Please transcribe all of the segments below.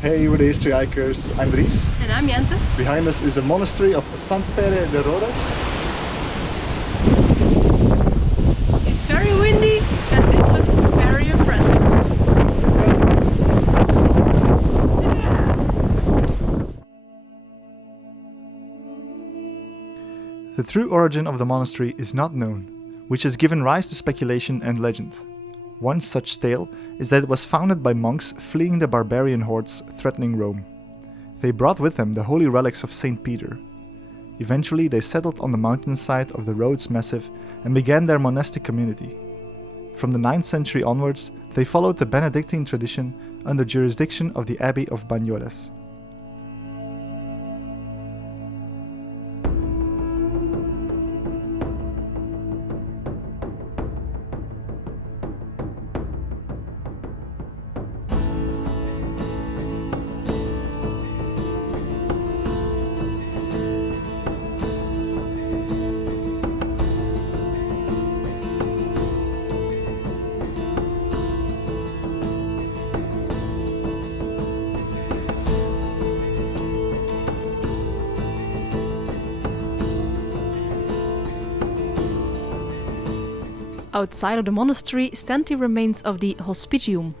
Hey, we're the History Hikers. I'm Dries. And I'm Jente. Behind us is the monastery of Sant'Pere de Rodas. It's very windy and it looks very impressive. The true origin of the monastery is not known, which has given rise to speculation and legend. One such tale is that it was founded by monks fleeing the barbarian hordes threatening Rome. They brought with them the holy relics of Saint Peter. Eventually they settled on the mountainside of the Rhodes Massif and began their monastic community. From the 9th century onwards, they followed the Benedictine tradition under jurisdiction of the Abbey of Banyoles. Outside of the monastery stand the remains of the Hospitium.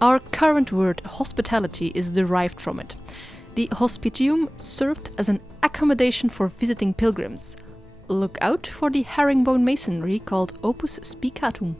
Our current word hospitality is derived from it. The Hospitium served as an accommodation for visiting pilgrims. Look out for the herringbone masonry called Opus Spicatum.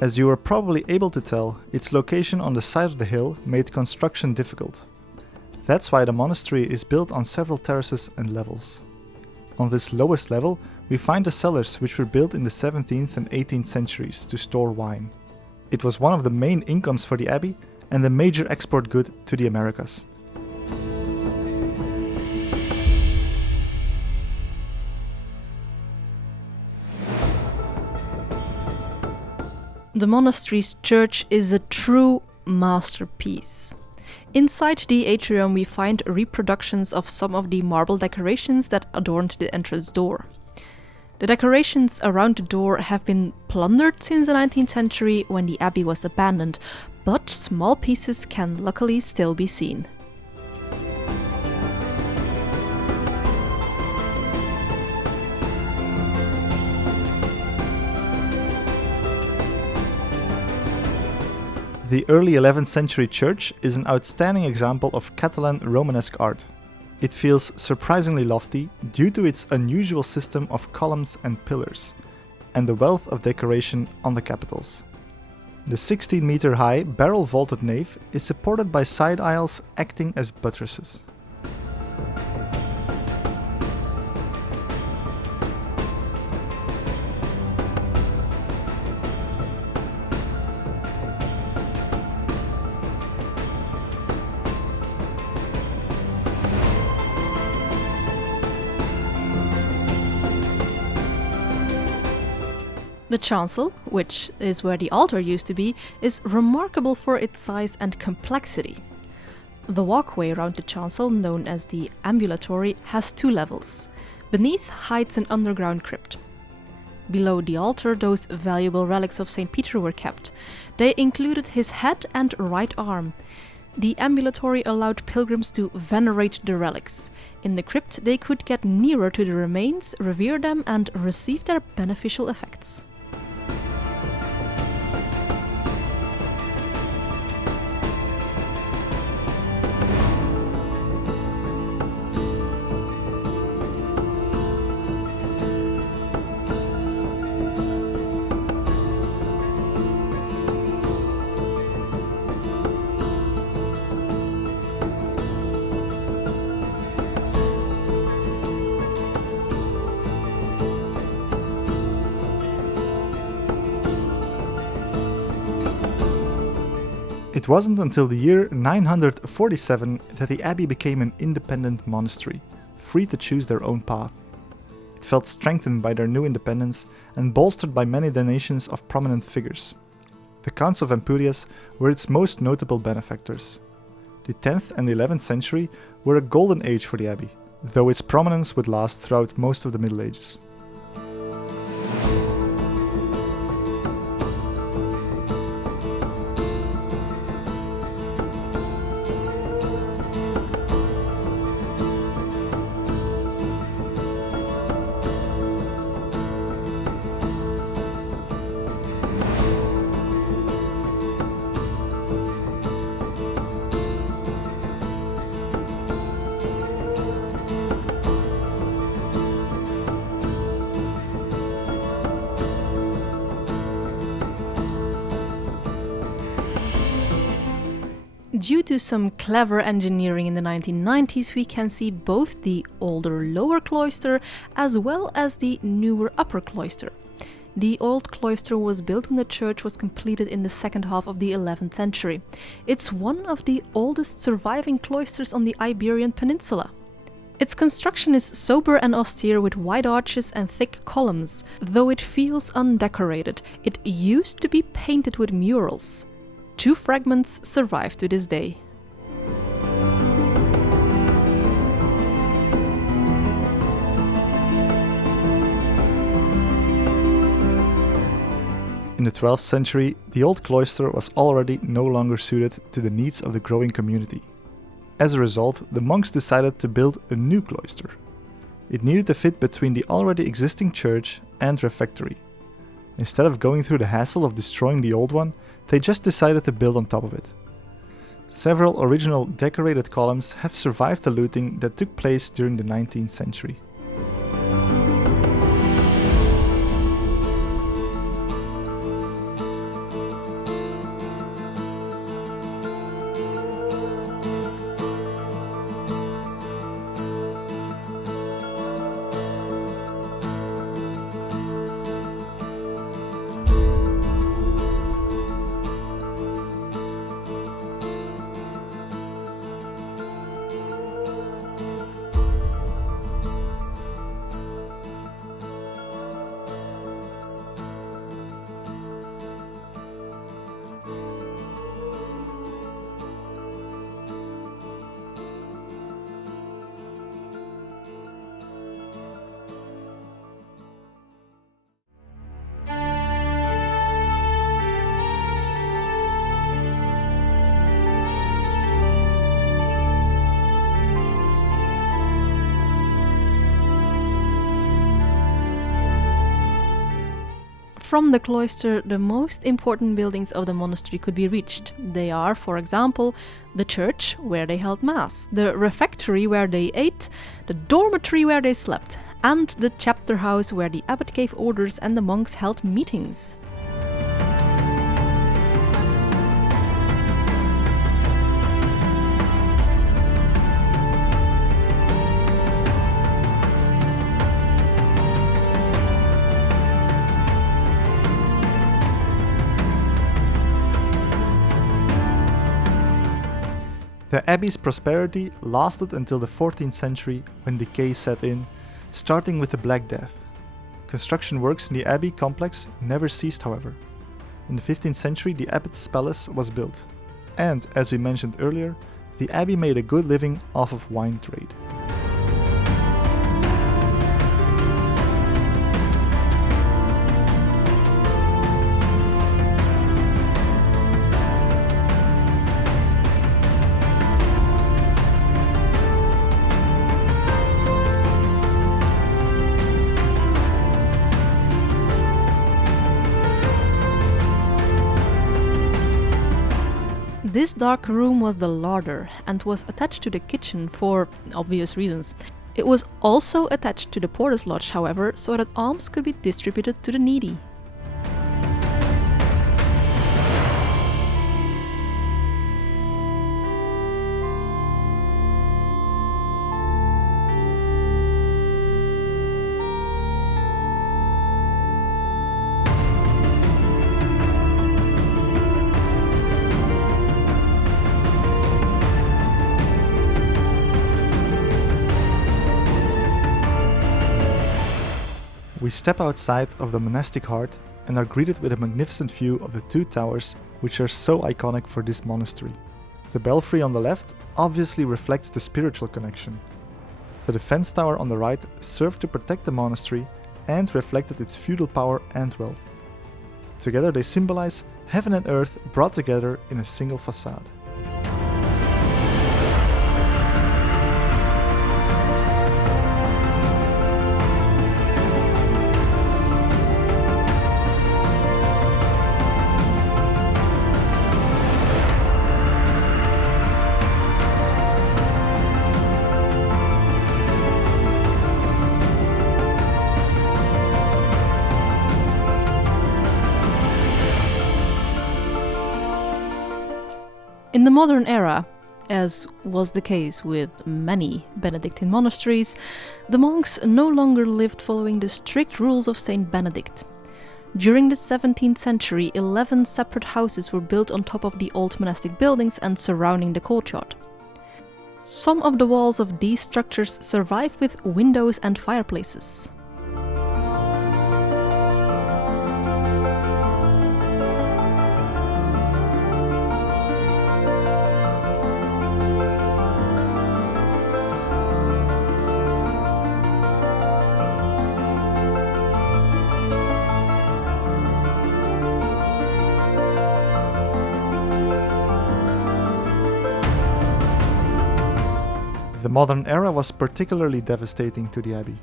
As you are probably able to tell, its location on the side of the hill made construction difficult. That's why the monastery is built on several terraces and levels. On this lowest level, we find the cellars which were built in the 17th and 18th centuries to store wine. It was one of the main incomes for the abbey and a major export good to the Americas. The monastery's church is a true masterpiece. Inside the atrium we find reproductions of some of the marble decorations that adorned the entrance door. The decorations around the door have been plundered since the 19th century when the abbey was abandoned, but small pieces can luckily still be seen. The early 11th century church is an outstanding example of Catalan Romanesque art. It feels surprisingly lofty due to its unusual system of columns and pillars, and the wealth of decoration on the capitals. The 16-meter high barrel vaulted nave is supported by side aisles acting as buttresses. The chancel, which is where the altar used to be, is remarkable for its size and complexity. The walkway around the chancel, known as the ambulatory, has 2 levels. Beneath hides an underground crypt. Below the altar, those valuable relics of St. Peter were kept. They included his head and right arm. The ambulatory allowed pilgrims to venerate the relics. In the crypt, they could get nearer to the remains, revere them, and receive their beneficial effects. It wasn't until the year 947 that the abbey became an independent monastery, free to choose their own path. It felt strengthened by their new independence and bolstered by many donations of prominent figures. The Counts of Ampurias were its most notable benefactors. The 10th and 11th century were a golden age for the abbey, though its prominence would last throughout most of the Middle Ages. Due to some clever engineering in the 1990s, we can see both the older lower cloister as well as the newer upper cloister. The old cloister was built when the church was completed in the second half of the 11th century. It's one of the oldest surviving cloisters on the Iberian Peninsula. Its construction is sober and austere with wide arches and thick columns. Though it feels undecorated, it used to be painted with murals. 2 fragments survive to this day. In the 12th century, the old cloister was already no longer suited to the needs of the growing community. As a result, the monks decided to build a new cloister. It needed to fit between the already existing church and refectory. Instead of going through the hassle of destroying the old one, they just decided to build on top of it. Several original decorated columns have survived the looting that took place during the 19th century. From the cloister, the most important buildings of the monastery could be reached. They are, for example, the church, where they held mass, the refectory, where they ate, the dormitory, where they slept, and the chapter house, where the abbot gave orders and the monks held meetings. The abbey's prosperity lasted until the 14th century, when decay set in, starting with the Black Death. Construction works in the abbey complex never ceased, however. In the 15th century, the abbot's palace was built, and, as we mentioned earlier, the abbey made a good living off of wine trade. This dark room was the larder and was attached to the kitchen for obvious reasons. It was also attached to the porter's lodge, however, so that alms could be distributed to the needy. We step outside of the monastic heart and are greeted with a magnificent view of the two towers which are so iconic for this monastery. The belfry on the left obviously reflects the spiritual connection. The defense tower on the right served to protect the monastery and reflected its feudal power and wealth. Together they symbolize heaven and earth brought together in a single facade. In the modern era, as was the case with many Benedictine monasteries, the monks no longer lived following the strict rules of Saint Benedict. During the 17th century, 11 separate houses were built on top of the old monastic buildings and surrounding the courtyard. Some of the walls of these structures survive with windows and fireplaces. The modern era was particularly devastating to the abbey.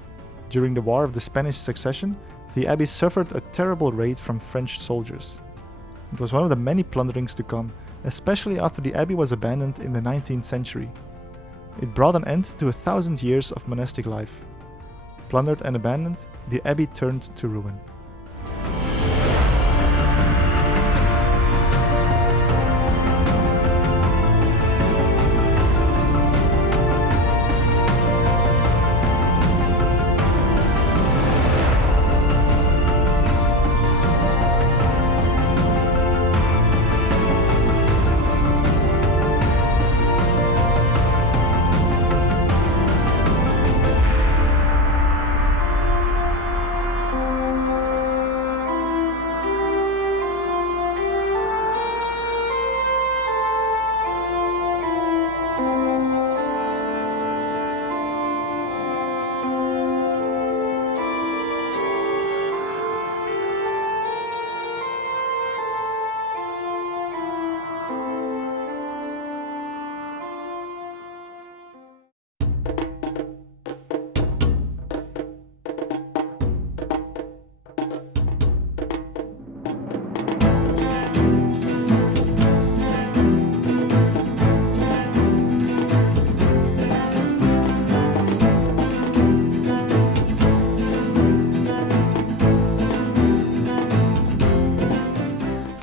During the War of the Spanish Succession, the abbey suffered a terrible raid from French soldiers. It was one of the many plunderings to come, especially after the abbey was abandoned in the 19th century. It brought an end to 1,000 years of monastic life. Plundered and abandoned, the abbey turned to ruin.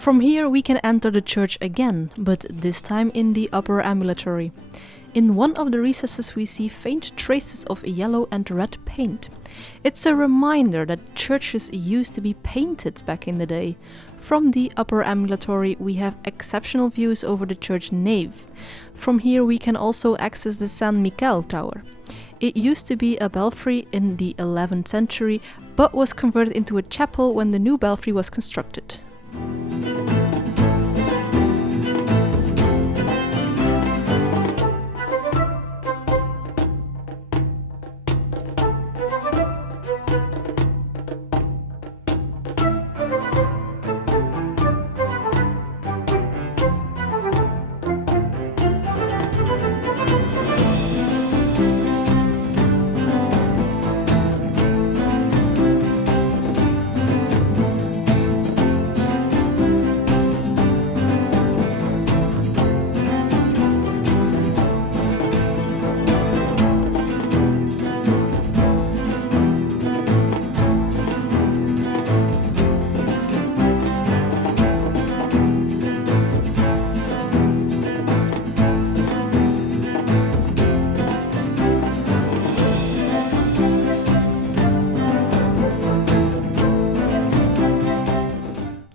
From here we can enter the church again, but this time in the upper ambulatory. In one of the recesses we see faint traces of yellow and red paint. It's a reminder that churches used to be painted back in the day. From the upper ambulatory we have exceptional views over the church nave. From here we can also access the San Michele Tower. It used to be a belfry in the 11th century, but was converted into a chapel when the new belfry was constructed.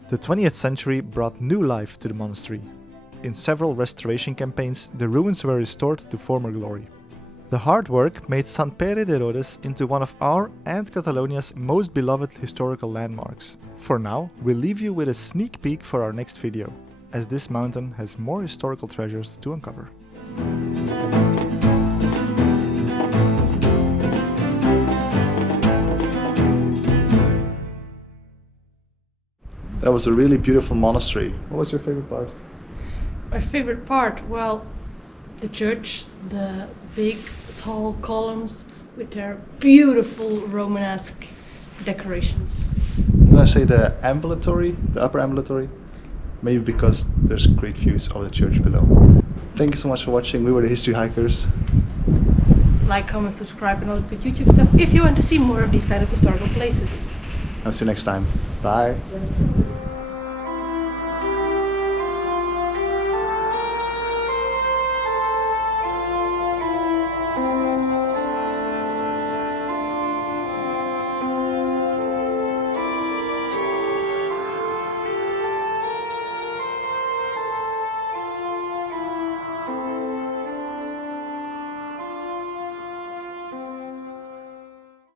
The 20th century brought new life to the monastery. In several restoration campaigns, the ruins were restored to former glory. The hard work made Sant Pere de Rhodes into one of our and Catalonia's most beloved historical landmarks. For now, we'll leave you with a sneak peek for our next video, as this mountain has more historical treasures to uncover. That was a really beautiful monastery. What was your favorite part? My favorite part, well, the church, the big tall columns with their beautiful Romanesque decorations. I'm gonna say the ambulatory, the upper ambulatory, maybe because there's great views of the church below. Thank you so much for watching. We were the History Hikers. Like, comment, subscribe and all the good YouTube stuff if you want to see more of these kind of historical places. I'll see you next time. Bye.